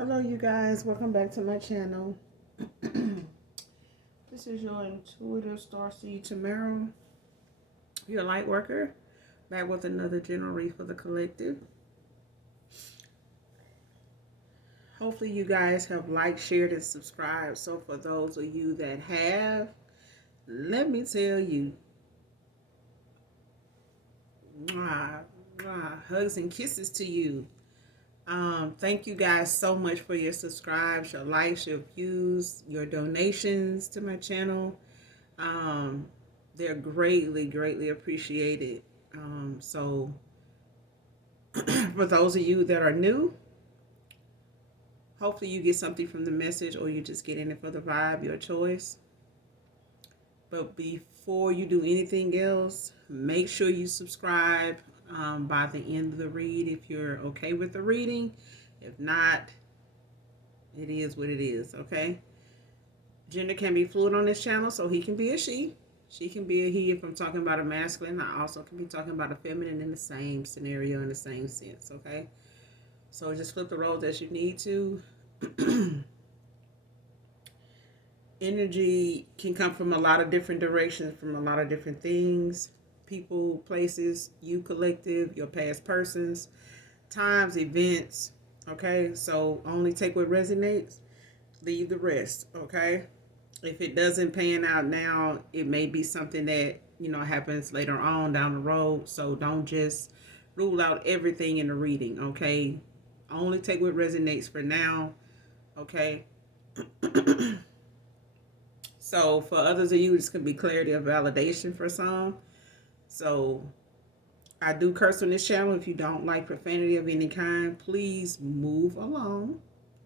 Hello, you guys. Welcome back to my channel. This is your intuitive starseed Tamara, your light worker, back with another general read for the collective. Hopefully, you guys have liked, shared, and subscribed. So, for those of you that have, let me tell you, mwah, mwah, hugs and kisses to you. Thank you guys so much for your subscribes, your likes, your views, your donations to my channel. Um, they're greatly appreciated. So for those of you that are new, hopefully you get something from the message or you just get in it for the vibe, your choice. But before you do anything else, make sure you subscribe by the end of the read if you're okay with the reading. If not, it is what it is, okay? Gender can be fluid on this channel, so he can be a she. She can be a he if I'm talking about a masculine. I also can be talking about a feminine in the same scenario, in the same sense, okay? So just flip the roles as you need to. Energy can come from a lot of different directions, from a lot of different things, people, places, you collective, your past persons, times, events, okay? So only take what resonates, leave the rest, okay? If it doesn't pan out now, it may be something that, happens later on down the road. So don't just rule out everything in the reading, okay? Only take what resonates for now, okay? So for others of you, this could be clarity or validation for some. So I do curse on this channel. If you don't like profanity of any kind, please move along,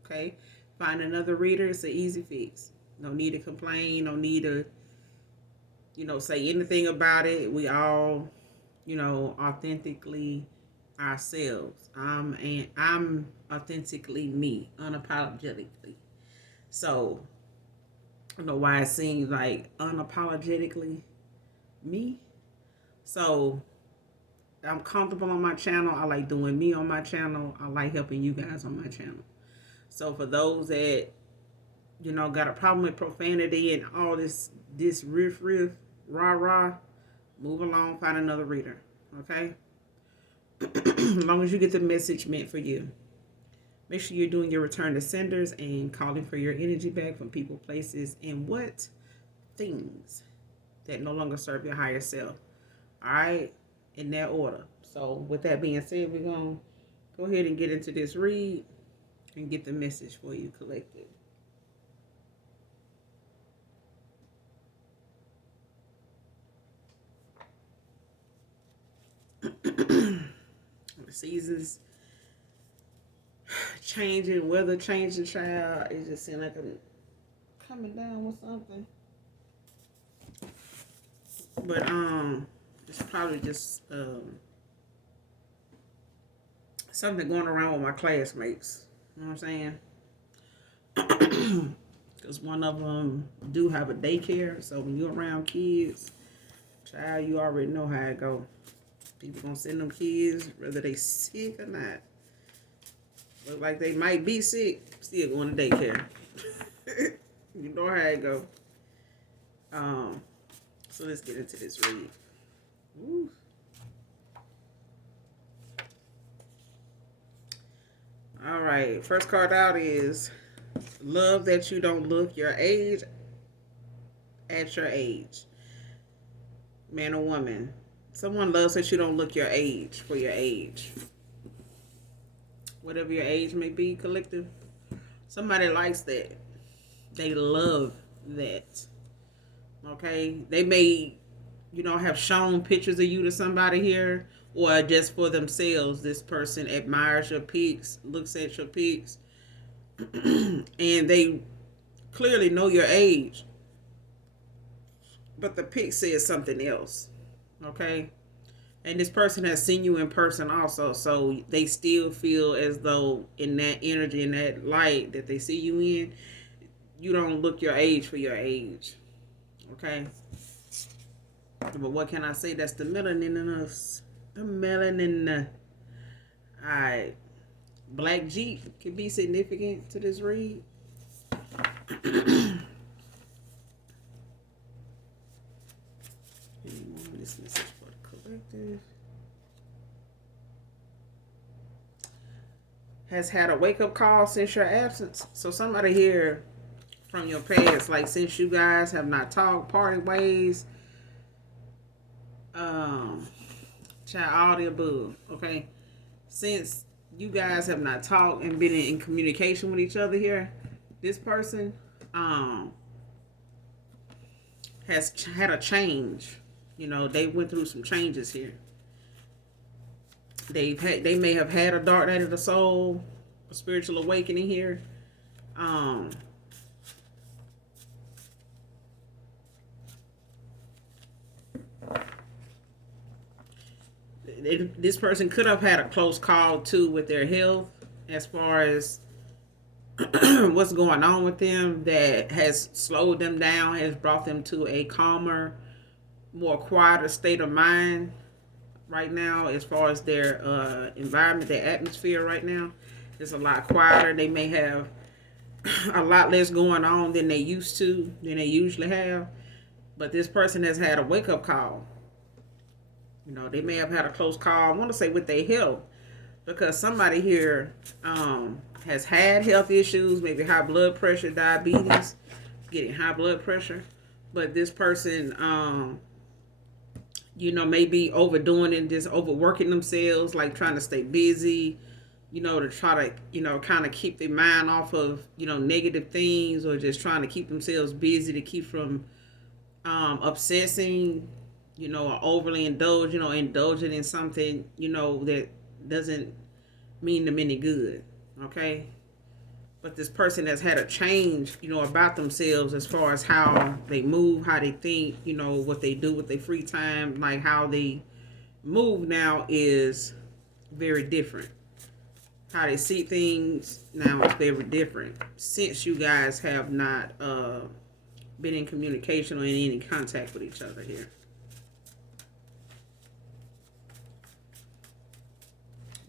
okay? Find another reader. It's an easy fix. No need to complain. No need to, say anything about it. We all, authentically ourselves. I'm authentically me, unapologetically. So I don't know why it seems like unapologetically me. So I'm comfortable on my channel. I like doing me on my channel. I like helping you guys on my channel. So for those that got a problem with profanity and all this riff, rah, move along, find another reader, okay? As long as you get the message meant for you. Make sure you're doing your return to senders and calling for your energy back from people, places, and what things that no longer serve your higher self. All right? In that order. So with that being said, we're going to go ahead and get into this read and get the message for you collected. The seasons changing, weather changing, child. It just seems like I'm coming down with something. But it's probably just something going around with my classmates. You know what I'm saying? Because one of them do have a daycare, so when you're around kids, child, you already know how it go. People gonna send them kids, whether they sick or not. Look like they might be sick, still going to daycare. You know how it go. So let's get into this read. Ooh. All right, first card out is love that you don't look your age at your age. Man or woman. Someone loves that you don't look your age for your age. Whatever your age may be, collective. Somebody likes that. They love that. Okay? They may, have shown pictures of you to somebody here, or just for themselves. This person admires your pics, looks at your pics, and they clearly know your age. But the pic says something else. Okay? And this person has seen you in person also, so they still feel as though in that energy, in that light that they see you in, you don't look your age for your age. Okay? But what can I say? That's the melanin in us. The melanin. Alright. Black Jeep can be significant to this read. This message for the collective. Has had a wake up call since your absence. So somebody here from your past, like since you guys have not talked, parted ways, child, all the above. Okay, since you guys have not talked and been in communication with each other here, this person has had a change. You know, they went through some changes here. They may have had a dark night of the soul, a spiritual awakening here. This person could have had a close call too with their health, as far as what's going on with them that has slowed them down, has brought them to a calmer, more quieter state of mind right now. As far as their environment, their atmosphere right now is a lot quieter. They may have a lot less going on than they used to, than they usually have. But this person has had a wake up call. You know, they may have had a close call, I want to say, with their health, because somebody here has had health issues, maybe high blood pressure, diabetes, getting high blood pressure. But this person, you know, maybe overdoing it, just overworking themselves, like trying to stay busy, you know, to try to, you know, kind of keep their mind off of, you know, negative things, or just trying to keep themselves busy to keep from obsessing, you know, or overly indulge, you know, indulging in something, you know, that doesn't mean them any good. Okay. But this person has had a change, you know, about themselves, as far as how they move, how they think, you know, what they do with their free time, like how they move now is very different. How they see things now is very different, since you guys have not been in communication or in any contact with each other here.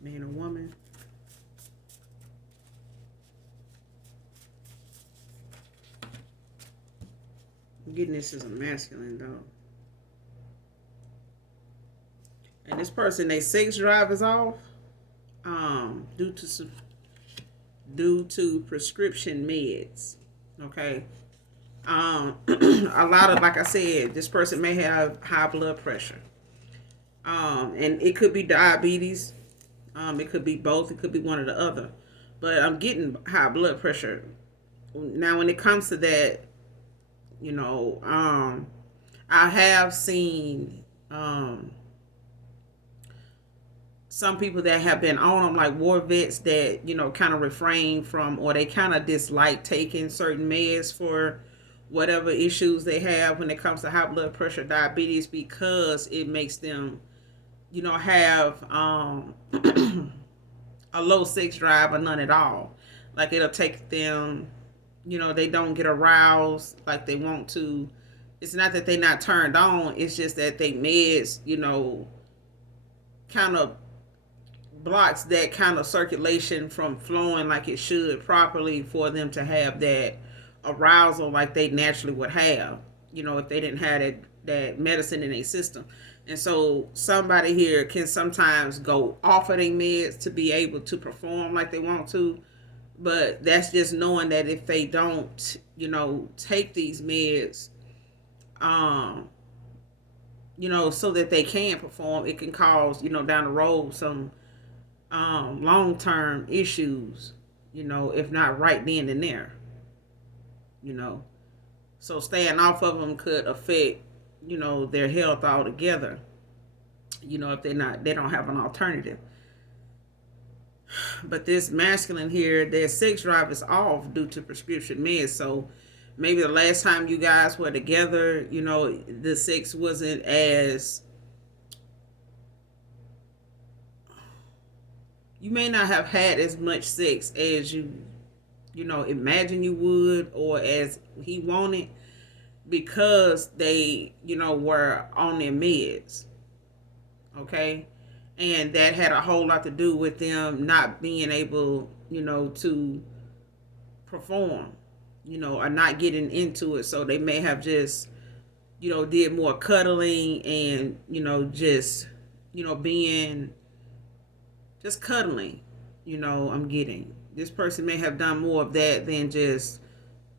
Man or woman. I'm getting this as a masculine though. And this person, they sex drive is off due to prescription meds. Okay. A lot of, like I said, this person may have high blood pressure. And it could be diabetes. It could be both. It could be one or the other. But I'm getting high blood pressure. Now, when it comes to that, you know, I have seen some people that have been on them, like war vets, that, you know, kind of refrain from, or they kind of dislike taking certain meds for whatever issues they have when it comes to high blood pressure, diabetes, because it makes them, you know, have a low sex drive or none at all. Like, it'll take them, you know, they don't get aroused like they want to. It's not that they're not turned on, it's just that they meds, you know, kind of blocks that kind of circulation from flowing like it should properly, for them to have that arousal like they naturally would have, you know, if they didn't have that medicine in their system. And so somebody here can sometimes go off of their meds to be able to perform like they want to. But that's just knowing that if they don't, you know, take these meds, you know, so that they can perform, it can cause, you know, down the road some long-term issues, you know, if not right then and there, you know. So staying off of them could affect, you know, their health altogether, you know, if they don't have an alternative. But this masculine here, their sex drive is off due to prescription meds. So maybe the last time you guys were together, you know, the sex wasn't as, you may not have had as much sex as you know, imagine you would, or as he wanted, because they, you know, were on their meds. Okay. And that had a whole lot to do with them not being able, to perform, or not getting into it. So they may have just, did more cuddling and, just, being just cuddling. I'm getting this person may have done more of that than just,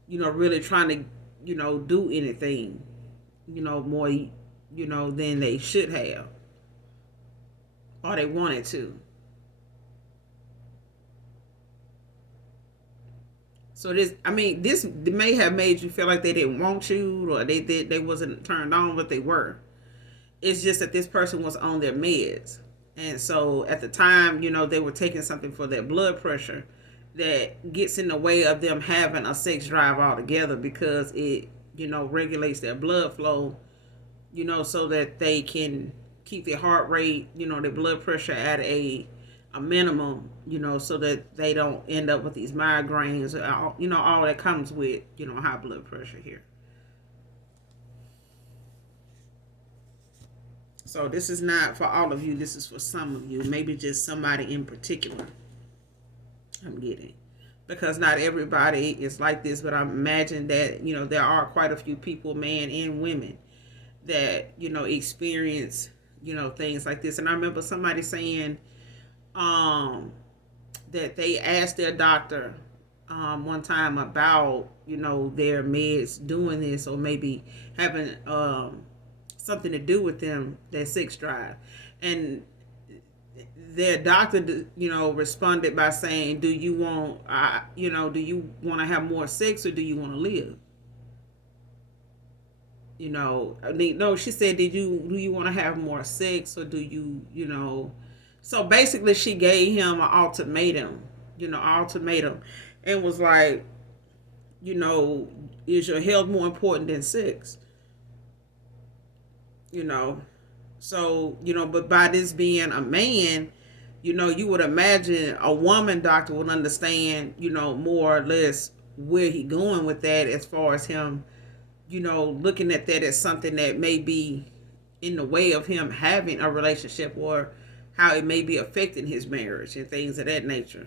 really trying to, do anything, more, than they should have or they wanted to. So this may have made you feel like they didn't want you or they wasn't turned on, but they were. It's just that this person was on their meds. And so at the time, they were taking something for their blood pressure that gets in the way of them having a sex drive altogether because it, regulates their blood flow, so that they can keep their heart rate, their blood pressure at a minimum, so that they don't end up with these migraines, all that comes with, high blood pressure here. So this is not for all of you. This is for some of you. Maybe just somebody in particular. I'm getting. Because not everybody is like this, but I imagine that, there are quite a few people, men and women, that, experience, things like this. And I remember somebody saying that they asked their doctor one time about, their meds doing this or maybe having something to do with them, their sex drive. And their doctor, responded by saying, "Do you want, do you want to have more sex or do you want to live?" No, she said, do you want to have more sex or do you?" So basically, she gave him an ultimatum, and was like, you know, is your health more important than sex? You know, So, but by this being a man, you would imagine a woman doctor would understand, more or less where he going with that as far as him, looking at that as something that may be in the way of him having a relationship or how it may be affecting his marriage and things of that nature.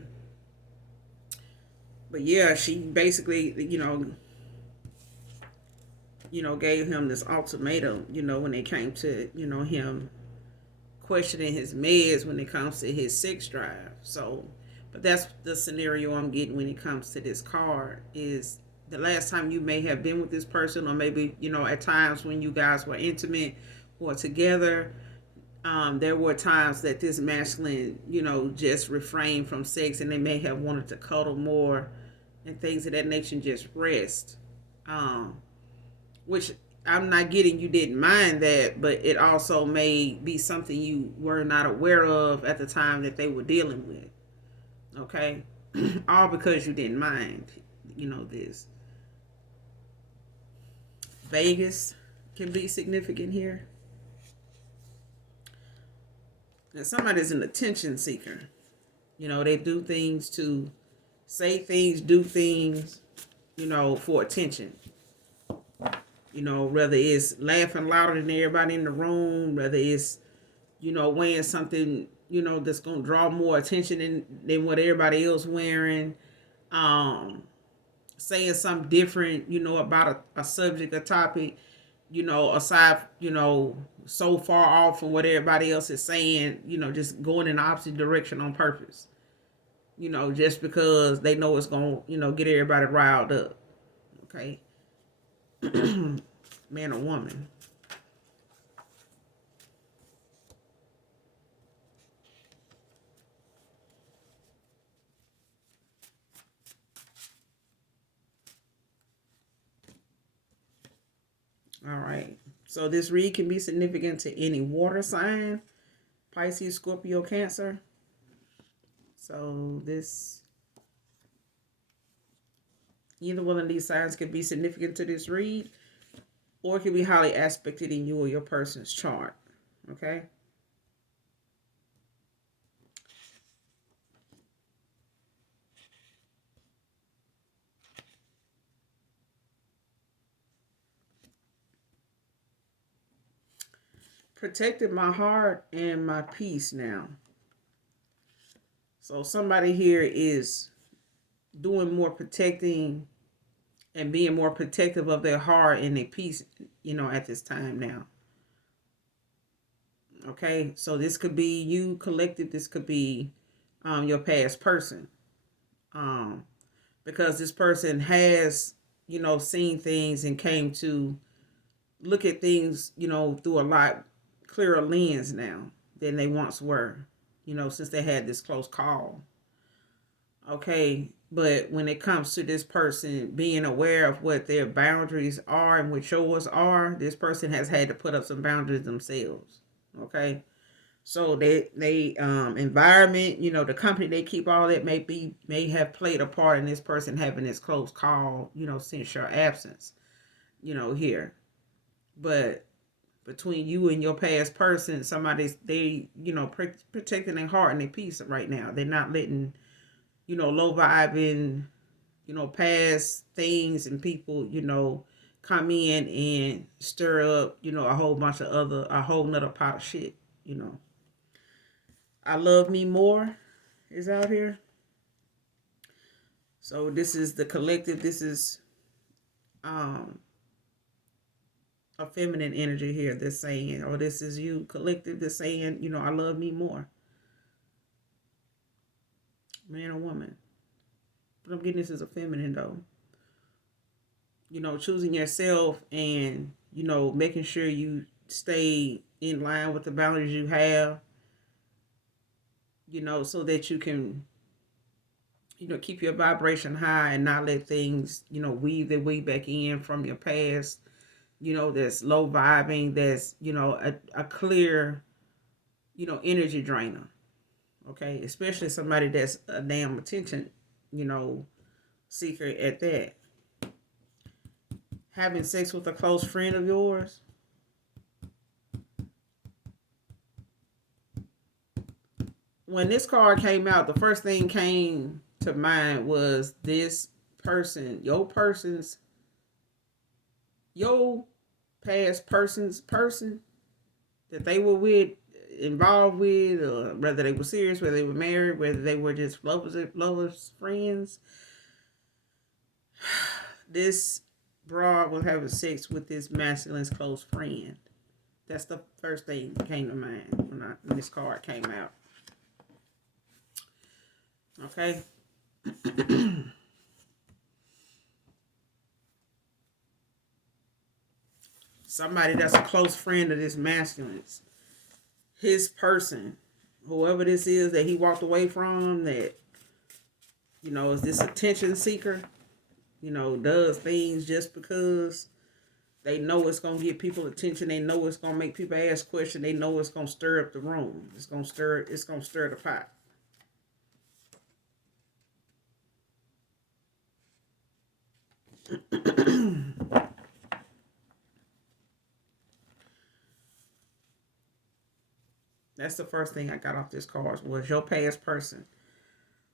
But yeah, she basically, gave him this ultimatum, when it came to, him questioning his meds when it comes to his sex drive. So, but that's the scenario I'm getting when it comes to this card is the last time you may have been with this person, or maybe, at times when you guys were intimate or together, there were times that this masculine, just refrained from sex and they may have wanted to cuddle more and things of that nature and just rest. Um, which I'm not getting you didn't mind that, but it also may be something you were not aware of at the time that they were dealing with. Okay? All because you didn't mind, this. Vegas can be significant here. And somebody's an attention seeker. They do things to say things, do things, for attention. Whether it's laughing louder than everybody in the room, whether it's, wearing something, that's going to draw more attention than what everybody else wearing, saying something different, about a subject, a topic, aside, so far off from what everybody else is saying, just going in the opposite direction on purpose, just because they know it's going to, get everybody riled up. Okay. Man or woman. All right. So this read can be significant to any water sign, Pisces, Scorpio, Cancer. So this, either one of these signs could be significant to this read, or it can be highly aspected in you or your person's chart. Okay. protected my heart and my peace now. So somebody here is doing more protecting and being more protective of their heart and their peace, at this time now. Okay, so this could be you collective, this could be your past person. Um, because this person has, seen things and came to look at things, through a lot clearer lens now than they once were, since they had this close call. Okay, but when it comes to this person being aware of what their boundaries are and what yours are, this person has had to put up some boundaries themselves. Okay, so they environment, the company they keep, all that may have played a part in this person having this close call, since your absence, here. But between you and your past person, somebody's they protecting their heart and their peace right now. They're not letting low vibing, past things and people, come in and stir up, a whole nother pot of shit, you know. I love me more is out here. So this is the collective. This is um a feminine energy here that's saying, or this is you collective that's saying, I love me more. Man or woman. But I'm getting this as a feminine though. Choosing yourself and, making sure you stay in line with the boundaries you have, so that you can, keep your vibration high and not let things, weave their way back in from your past, that's low vibing, that's, a clear, energy drainer. Okay. Especially somebody that's a damn attention, seeker at that. Having sex with a close friend of yours. When this card came out, the first thing came to mind was this person, your past person's person that they were with, involved with, or whether they were serious, whether they were married, whether they were just lovers, friends. This broad was having sex with this masculine's close friend. That's the first thing that came to mind when this card came out. Okay. Somebody that's a close friend of this masculine's, his person, whoever this is that he walked away from, that is this attention seeker, does things just because they know it's gonna get people attention. They know it's gonna make people ask questions. They know it's gonna stir up the room. It's gonna stir the pot. That's the first thing I got off this card was your past person,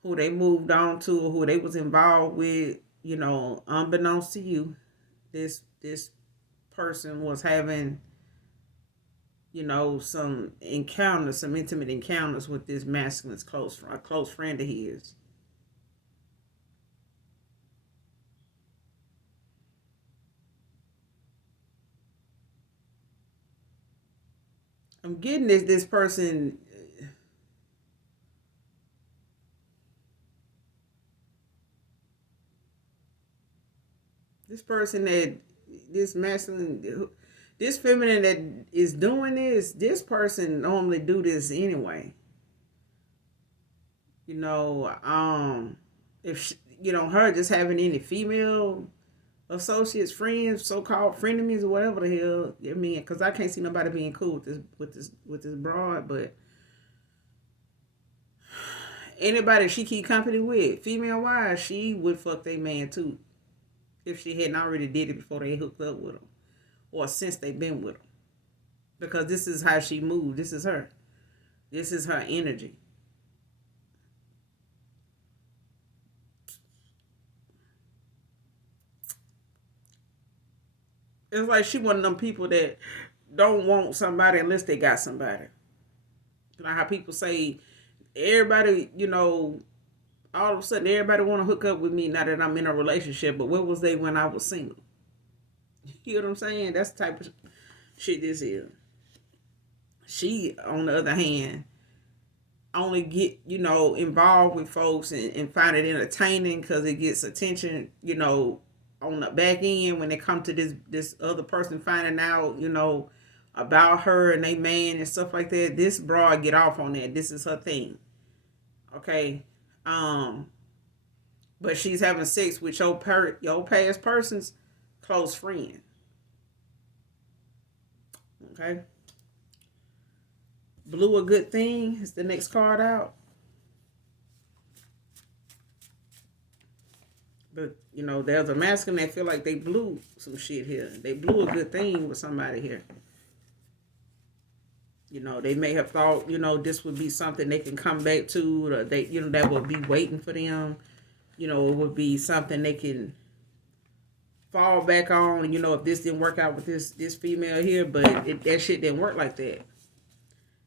who they moved on to, or who they was involved with. Unbeknownst to you, this person was having some encounters, some intimate encounters with this masculine's a close friend of his. I'm getting this person. This person that this masculine, this feminine that is doing this person normally do this anyway. If she, her just having any female associates, friends, so-called frenemies or whatever the hell. I mean, because I can't see nobody being cool with this broad, but anybody she keep company with, female wise, she would fuck their man too, if she hadn't already did it before they hooked up with him, or since they've been with him. Because this is how she moves. This is her. This is her energy. It's like she one of them people that don't want somebody unless they got somebody. You know how people say everybody, all of a sudden everybody want to hook up with me now that I'm in a relationship, but where was they when I was single? You know what I'm saying? That's the type of shit this is. She, on the other hand, only get involved with folks and find it entertaining because it gets attention, on the back end when they come to this other person finding out, about her and they man and stuff like that. This broad get off on that. This is her thing. Okay. um but she's having sex with your past person's close friend. Okay. Blue, a good thing is the next card out. But there's a masculine that feel like they blew some shit here. They blew a good thing with somebody here. They may have thought, this would be something they can come back to, or they, that would be waiting for them. It would be something they can fall back on. If this didn't work out with this female here, but that shit didn't work like that.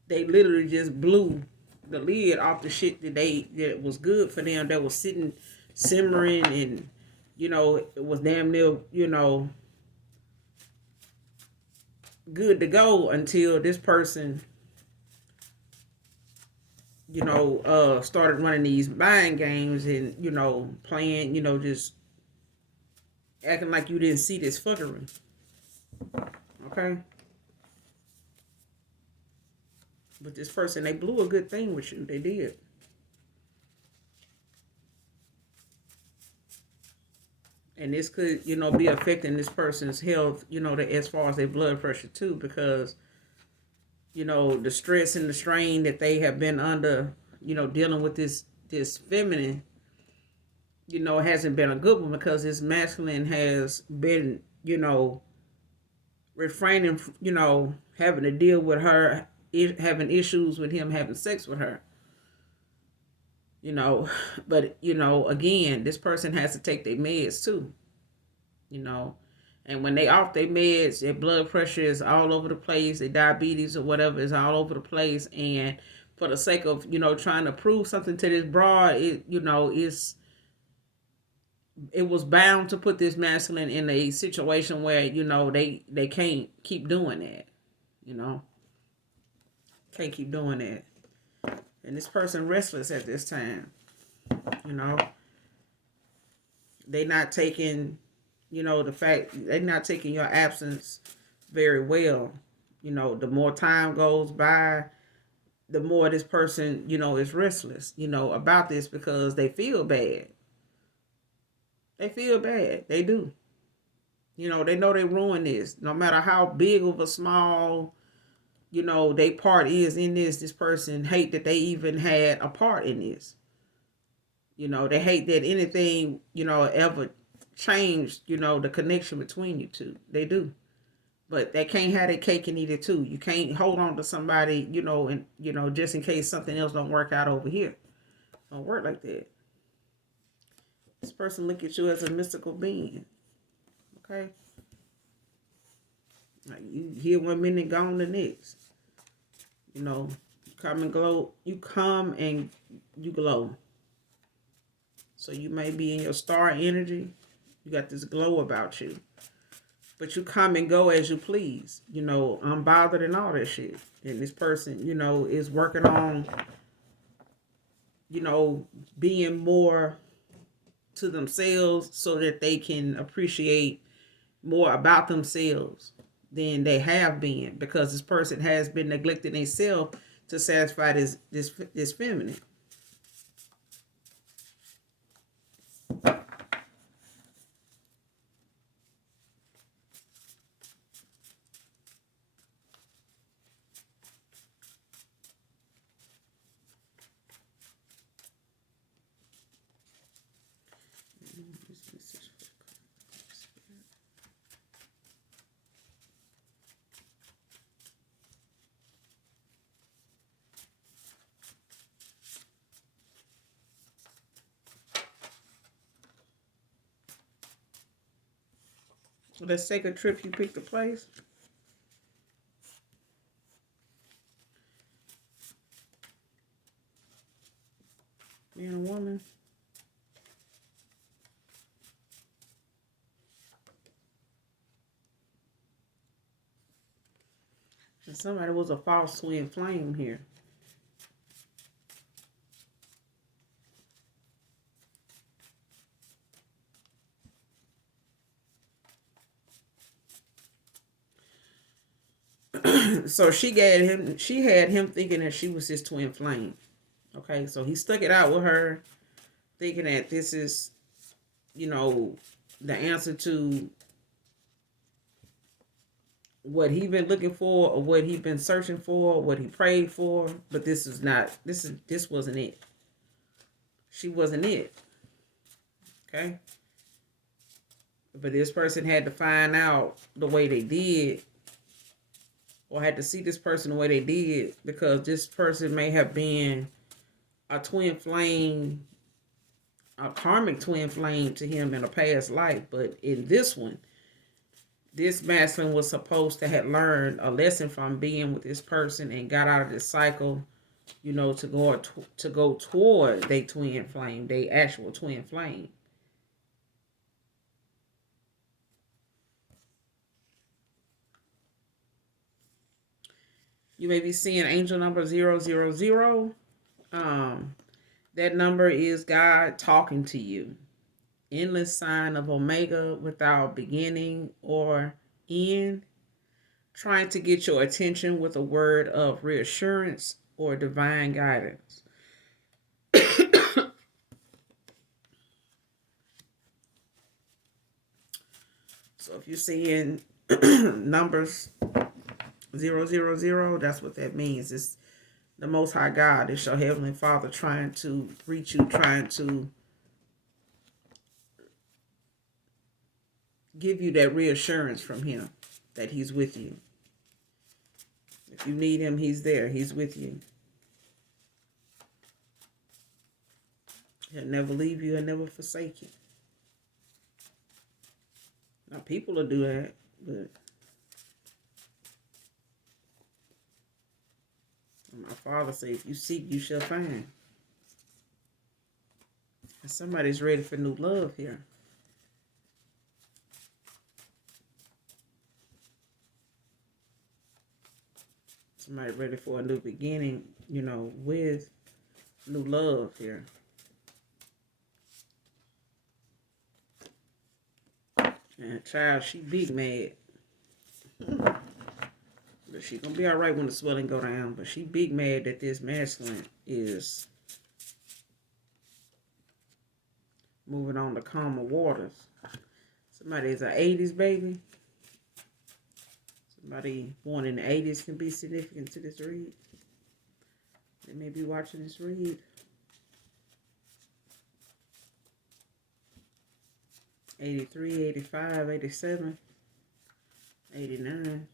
They literally just blew the lid off the shit that was good for them, that was sitting simmering, and it was damn near good to go until this person started running these mind games and playing, just acting like you didn't see this fuckery. Okay. But this person, they blew a good thing with you. They did. And this could, be affecting this person's health, as far as their blood pressure too, because, the stress and the strain that they have been under, dealing with this feminine, hasn't been a good one, because this masculine has been, refraining, having to deal with her, having issues with him having sex with her. But again, this person has to take their meds too. And when they off their meds, their blood pressure is all over the place, their diabetes or whatever is all over the place, and for the sake of trying to prove something to this broad, it was bound to put this masculine in a situation where they can't keep doing that. Can't keep doing that. And this person restless at this time. They not taking, the fact they not taking your absence very well. The more time goes by, the more this person, is restless, about this, because they feel bad. They feel bad. They do. They know they ruined this. No matter how big of a small, they part is in this person hate that they even had a part in this. They hate that anything, ever changed, the connection between you two. They do. But they can't have their cake and eat it too. You can't hold on to somebody, and just in case something else don't work out over here. Don't work like that. This person look at you as a mystical being. Okay? Like, you here one minute, gone the next. Come and glow. You come and you glow. So you may be in your star energy. You got this glow about you. But you come and go as you please. Unbothered and all that shit. And this person, is working on, being more to themselves so that they can appreciate more about themselves than they have been, because this person has been neglecting themselves to satisfy this feminine. Let's take a trip. You pick the place. And somebody was a false twin flame here. So she had him thinking that she was his twin flame. Okay, so he stuck it out with her, thinking that this is, the answer to what he been looking for, or what he been searching for, what he prayed for. But this wasn't it. She wasn't it. Okay. But this person had to find out the way they did, or had to see this person the way they did, because this person may have been a twin flame, a karmic twin flame to him in a past life. But in this one, this masculine was supposed to have learned a lesson from being with this person and got out of this cycle, to go toward their twin flame, their actual twin flame. You may be seeing angel number 000. That number is God talking to you. Endless sign of Omega without beginning or end, trying to get your attention with a word of reassurance or divine guidance. So if you're seeing numbers 000, that's what that means. It's the Most High God. It's your Heavenly Father trying to reach you, trying to give you that reassurance from Him that He's with you. If you need Him, He's there. He's with you. He'll never leave you and never forsake you. Now, people will do that, but my Father said, if you seek, you shall find. And somebody's ready for new love here. Somebody ready for a new beginning, with new love here. And child, she big mad. But she gonna be all right when the swelling go down. But she big mad that this masculine is moving on to calmer waters. Somebody is an 80s baby. Somebody born in the 80s can be significant to this read. They may be watching this read. '83, '85, '87, '89.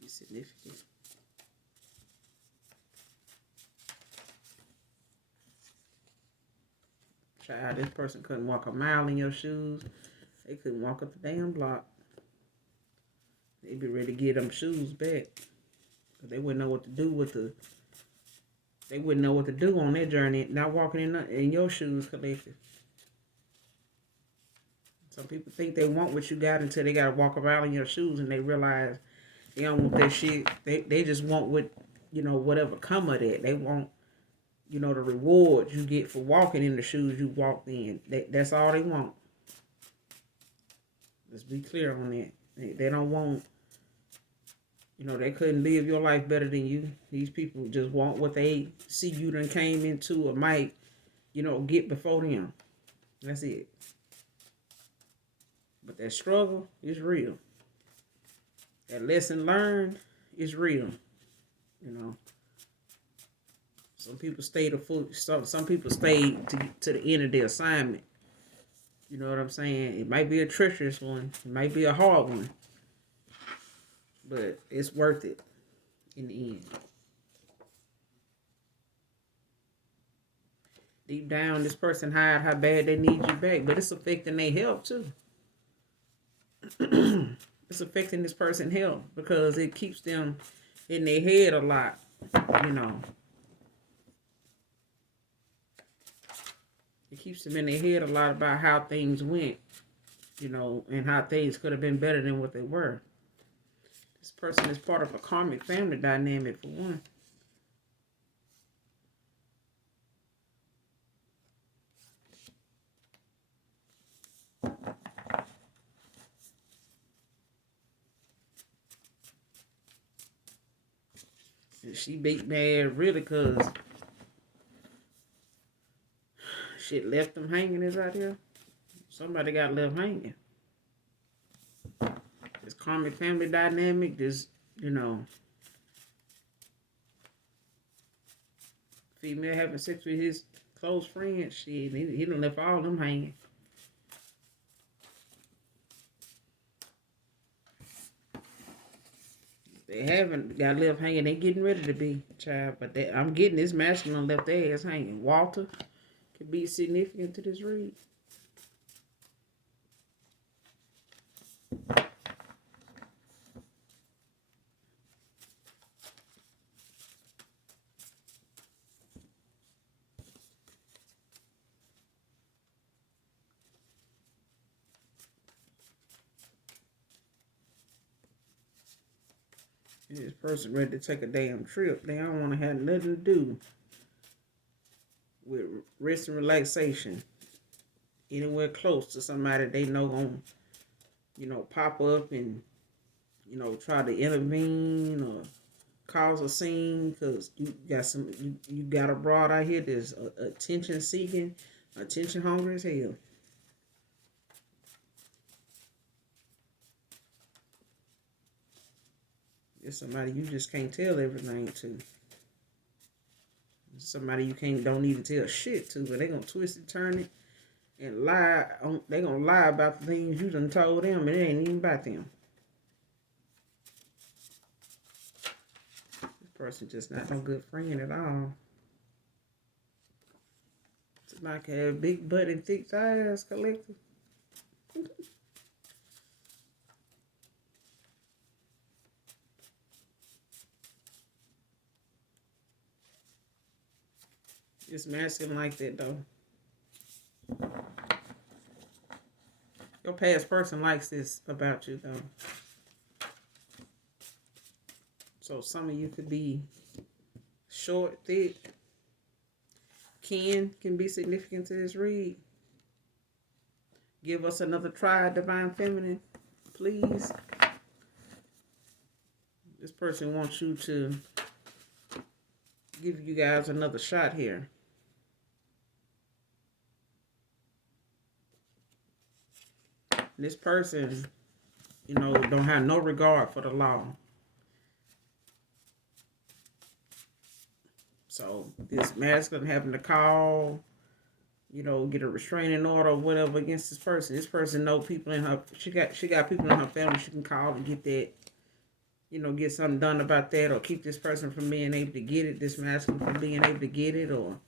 Be significant. Child, this person couldn't walk a mile in your shoes. They couldn't walk up the damn block. They'd be ready to get them shoes back. But they wouldn't know what to do they wouldn't know what to do on their journey, not walking in your shoes, collective. Some people think they want what you got until they got to walk around in your shoes, and they realize they don't want that shit. They just want whatever come of that. They want, the reward you get for walking in the shoes you walked in. That's all they want. Let's be clear on that. They don't want, they couldn't live your life better than you. These people just want what they see you done came into or might, get before them. That's it. But that struggle is real. That lesson learned is real. Some people stay some people stay to the end of their assignment. You know what I'm saying? It might be a treacherous one. It might be a hard one. But it's worth it in the end. Deep down, this person hide how bad they need you back. But it's affecting their health too. It's affecting this person's health because it keeps them in their head a lot. It keeps them in their head a lot about how things went, and how things could have been better than what they were. person is part of a karmic family dynamic for one. And she beat mad really because shit left them hanging is out here. Somebody got left hanging. This karmic family dynamic, this, you know, female having sex with his close friend, shit, he done left all them hanging. They haven't got left hanging. They getting ready to be, child. But I'm getting this masculine left their ass hanging. Walter could be significant to this read. This person ready to take a damn trip. They don't want to have nothing to do with rest and relaxation. Anywhere close to somebody they know going, you know, pop up and, you know, try to intervene or cause a scene because you got a broad out here that's attention seeking, attention hungry as hell. It's somebody you just can't tell everything to. It's somebody you don't need to tell shit to, but they gonna twist it, turn it, and lie. They gonna lie about the things you done told them, and it ain't even about them. This person just not no good friend at all. Somebody can have big butt and thick thighs, collective. It's masculine like that, though. Your past person likes this about you, though. So some of you could be short, thick. Kin can be significant to this read. Give us another try, Divine Feminine, please. This person wants you to give you guys another shot here. This person, you know, don't have no regard for the law. So this masculine having to call, you know, get a restraining order or whatever against this person. This person know people in her. She got people in her family she can call to get that, you know, get something done about that, or keep this person from being able to get it. This masculine from being able to get it, or,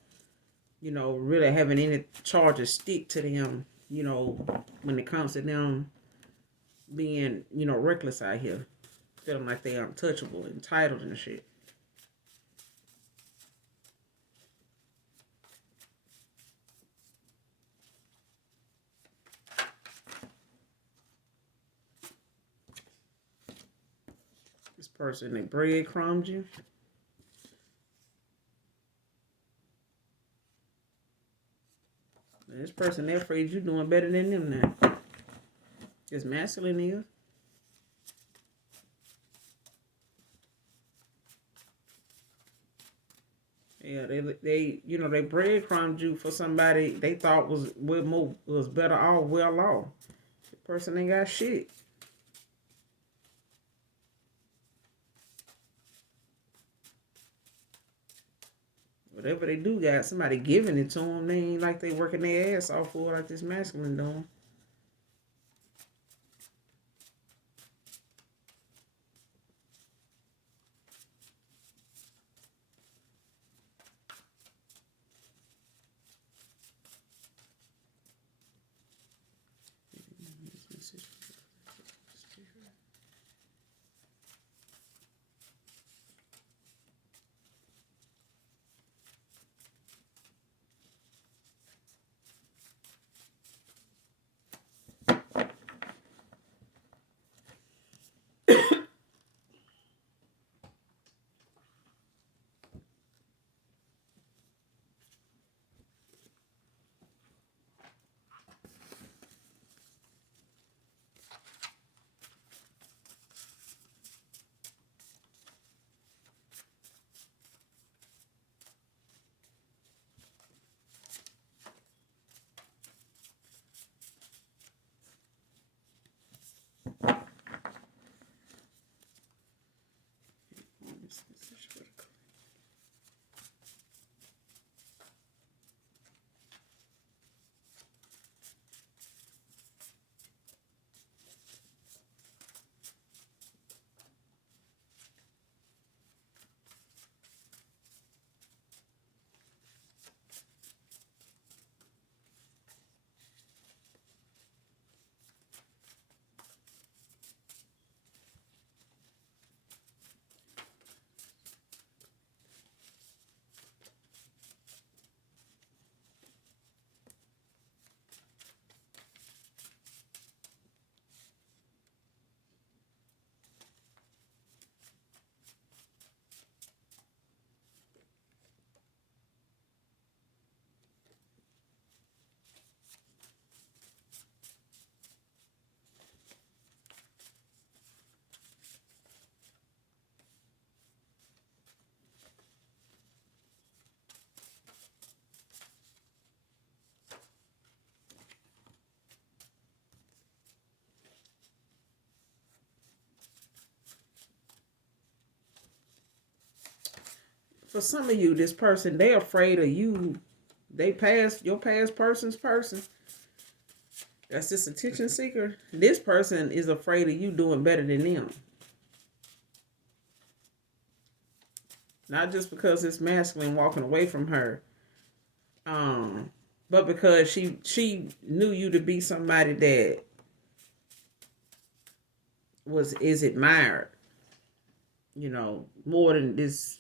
you know, really having any charges stick to them. You know, when it comes to them being, you know, reckless out here, feeling like they are untouchable, entitled and shit. This person, they breadcrumbed you. This person, they're afraid you're doing better than them now. It's masculine is. Yeah, they you know, they breadcrumbed you for somebody they thought was better off, well off. The person ain't got shit. Whatever they do got somebody giving it to them. They ain't like they working their ass off for it like this masculine doing. For some of you, this person, they afraid of you. Your past person's person. That's this attention seeker. This person is afraid of you doing better than them. Not just because it's masculine walking away from her, but because she knew you to be somebody that is admired. More than this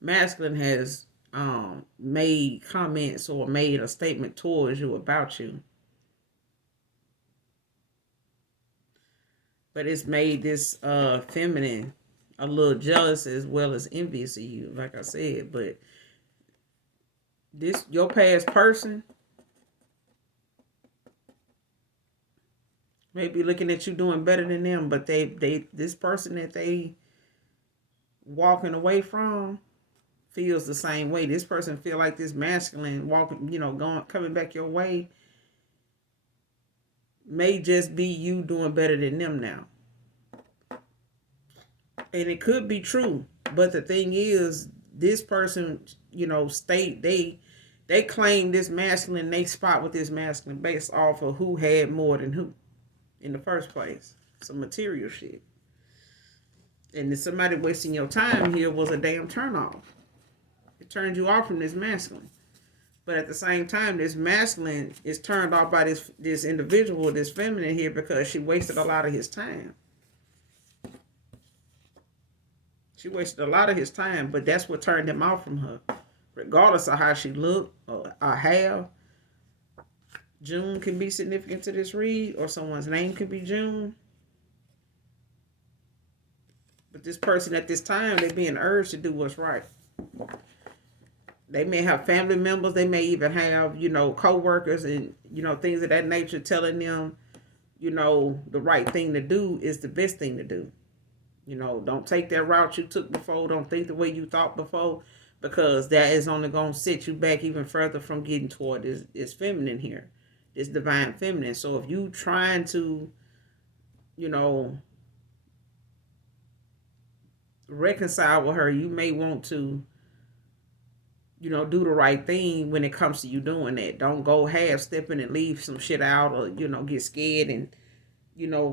masculine has made comments or made a statement towards you about you. But it's made this feminine a little jealous as well as envious of you, like I said. But this your past person may be looking at you doing better than them, but this person that they walking away from feels the same way. This person feel like this masculine walking, coming back your way may just be you doing better than them now. And it could be true, but the thing is, this person, they claim this masculine, they spot with this masculine based off of who had more than who in the first place. Some material shit. And if somebody wasting your time here was a damn turnoff. It turned you off from this masculine. But at the same time, this masculine is turned off by this individual, this feminine here, because she wasted a lot of his time. She wasted a lot of his time, but that's what turned him off from her. Regardless of how she looked or how. June can be significant to this read, or someone's name could be June. But this person at this time, they're being urged to do what's right. They may have family members. They may even have, co-workers and, things of that nature telling them, the right thing to do is the best thing to do. Don't take that route you took before. Don't think the way you thought before, because that is only going to set you back even further from getting toward this feminine here, this divine feminine. So if you trying to, reconcile with her, you may want to, do the right thing when it comes to you doing that. Don't go half stepping and leave some shit out, or, get scared and,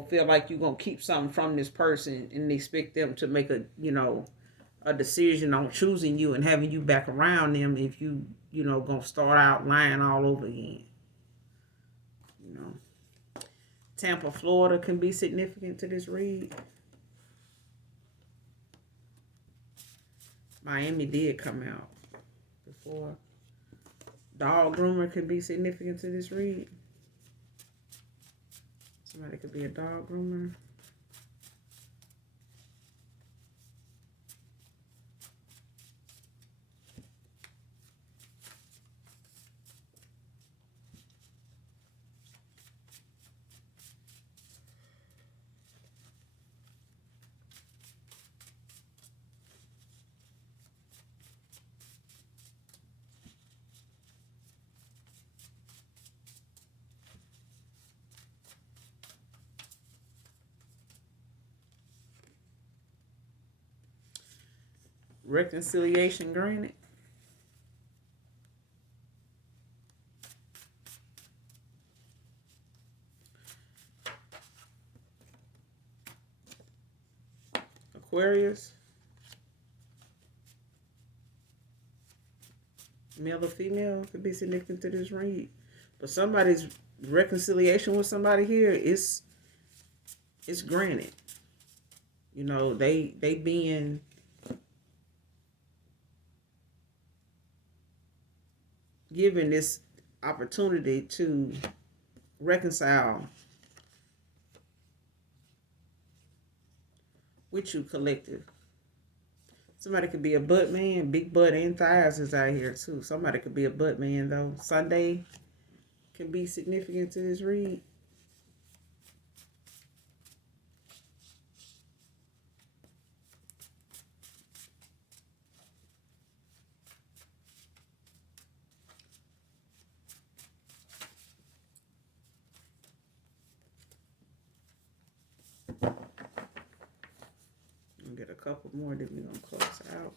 feel like you're going to keep something from this person and expect them to make a decision on choosing you and having you back around them if you, going to start out lying all over again. Tampa, Florida can be significant to this read. Miami did come out before. Dog groomer can be significant to this read. Somebody could be a dog groomer. Reconciliation granted. Aquarius. Male or female could be significant to this read. But somebody's reconciliation with somebody here is granted. They being given this opportunity to reconcile with you collective. Somebody could be a butt man. Big butt and thighs is out here too. Somebody could be a butt man though. Sunday can be significant to this read. Get a couple more, then we're gonna close out.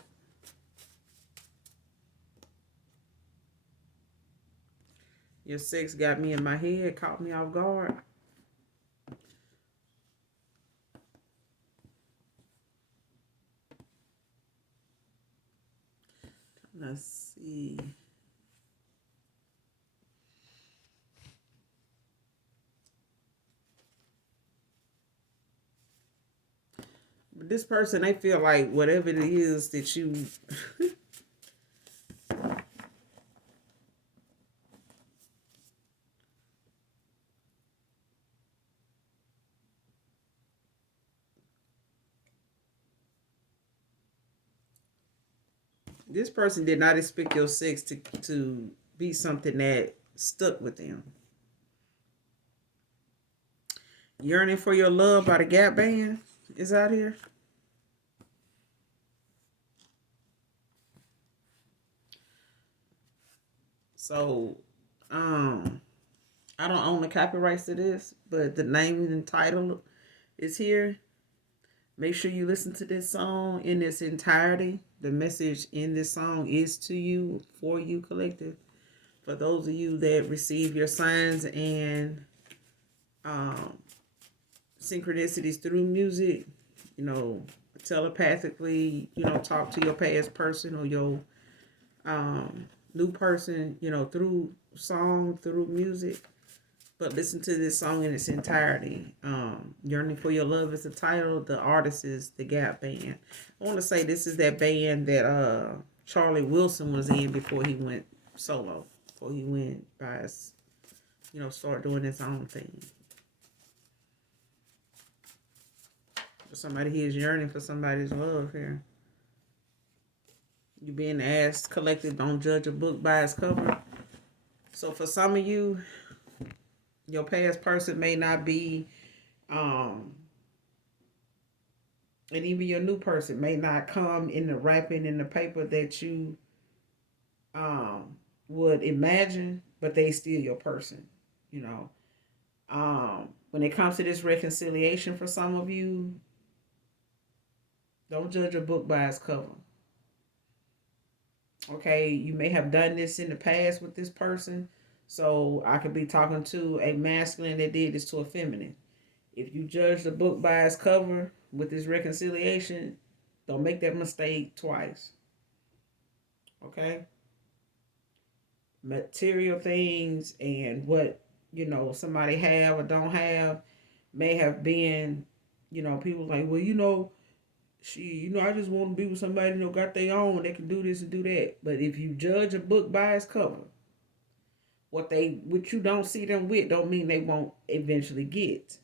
Your sex got me in my head, caught me off guard. Let's see. But this person, they feel like whatever it is that you this person did not expect your sex to be something that stuck with them. Yearning for Your Love by the Gap Band is out here. So, I don't own the copyrights to this, but the name and title is here. Make sure you listen to this song in its entirety. The message in this song is to you, for you, collective. For those of you that receive your signs and um, synchronicities through music, you know, telepathically, talk to your past person or your new person, through song, through music. But listen to this song in its entirety. Yearning for Your Love is the title. The artist is the Gap Band. I want to say this is that band that Charlie Wilson was in before he went solo. Before he went by his, start doing his own thing. Somebody here is yearning for somebody's love here. You being asked, collective, don't judge a book by its cover. So for some of you, your past person may not be, and even your new person may not come in the wrapping in the paper that you would imagine, but they still your person, you know. When it comes to this reconciliation for some of you, don't judge a book by its cover. Okay, you may have done this in the past with this person. So I could be talking to a masculine that did this to a feminine. If you judge the book by its cover with this reconciliation, don't make that mistake twice. Okay? Material things and what, somebody have or don't have may have been, people like, well, I just want to be with somebody, got their own, they can do this and do that. But if you judge a book by its cover, what you don't see them with don't mean they won't eventually get.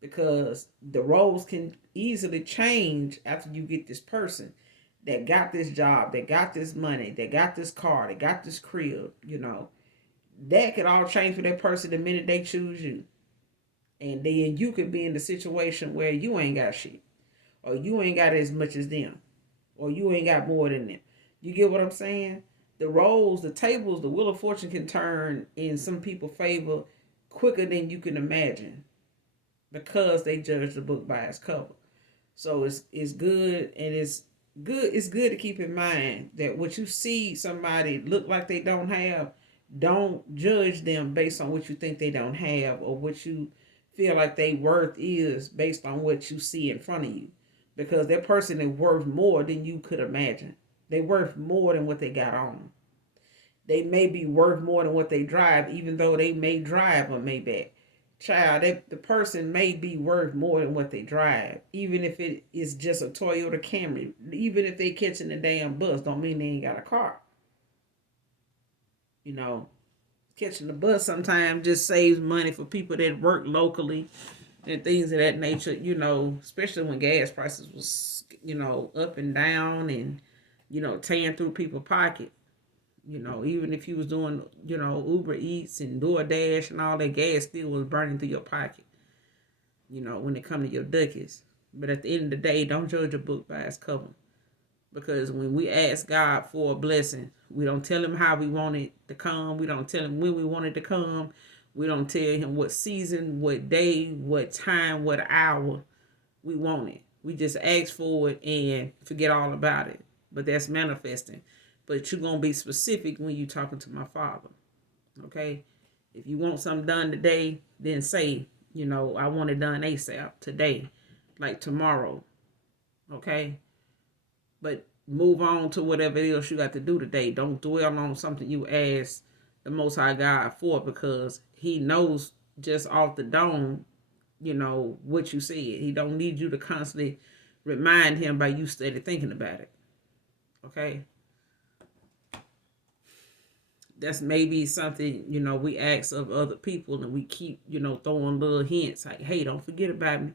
Because the roles can easily change after you get this person that got this job, that got this money, that got this car, that got this crib, That could all change for that person the minute they choose you. And then you could be in the situation where you ain't got shit. Or you ain't got as much as them. Or you ain't got more than them. You get what I'm saying? The roles, the tables, the wheel of fortune can turn in some people's favor quicker than you can imagine because they judge the book by its cover. So it's good and it's good to keep in mind that what you see somebody look like they don't have, don't judge them based on what you think they don't have or what you feel like their worth is based on what you see in front of you. Because that person is worth more than you could imagine. They worth more than what they got on. They may be worth more than what they drive, even though they may drive a Maybach. Child, the person may be worth more than what they drive, even if it is just a Toyota Camry. Even if they catching a damn bus, don't mean they ain't got a car. Catching the bus sometimes just saves money for people that work locally and things of that nature. Especially when gas prices was up and down and tearing through people's pocket. Even if you was doing, Uber Eats and DoorDash and all that, gas still was burning through your pocket, when it come to your ducats. But at the end of the day, don't judge a book by its cover. Because when we ask God for a blessing, we don't tell him how we want it to come. We don't tell him when we want it to come. We don't tell him what season, what day, what time, what hour we want it. We just ask for it and forget all about it. But that's manifesting. But you're going to be specific when you're talking to my Father. Okay? If you want something done today, then say, I want it done ASAP today, like tomorrow. Okay? But move on to whatever else you got to do today. Don't dwell on something you asked the Most High God for, because He knows just off the dome, what you said. He don't need you to constantly remind Him by you steady thinking about it. Okay? That's maybe something, we ask of other people, and we keep, throwing little hints like, hey, don't forget about me,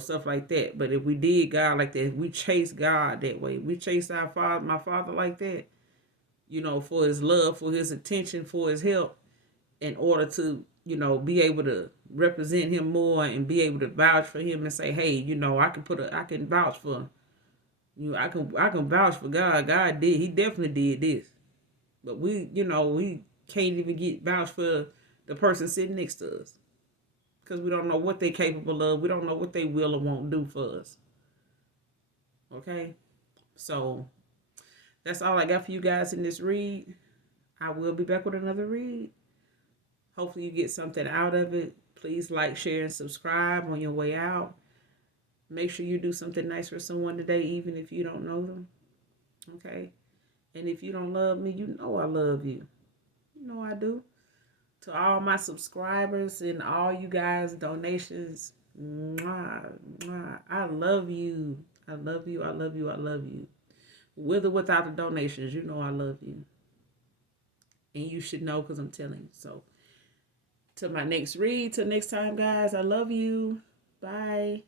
stuff like that. But if we did God like that, if we chase God that way, we chase our father, my father like that, for his love, for his attention, for his help, in order to, be able to represent him more and be able to vouch for him and say, hey, I can vouch for I can vouch for God. God did. He definitely did this. But we can't even get vouch for the person sitting next to us, because we don't know what they're capable of. We don't know what they will or won't do for us. Okay? So that's all I got for you guys in this read. I will be back with another read. Hopefully you get something out of it. Please like, share, and subscribe on your way out. Make sure you do something nice for someone today, even if you don't know them. Okay? And if you don't love me, you know I love you. You know I do. To all my subscribers and all you guys' donations, mwah, mwah, I love you. I love you. I love you. I love you. With or without the donations, you know I love you. And you should know, because I'm telling you. So, till my next read, till next time, guys, I love you. Bye.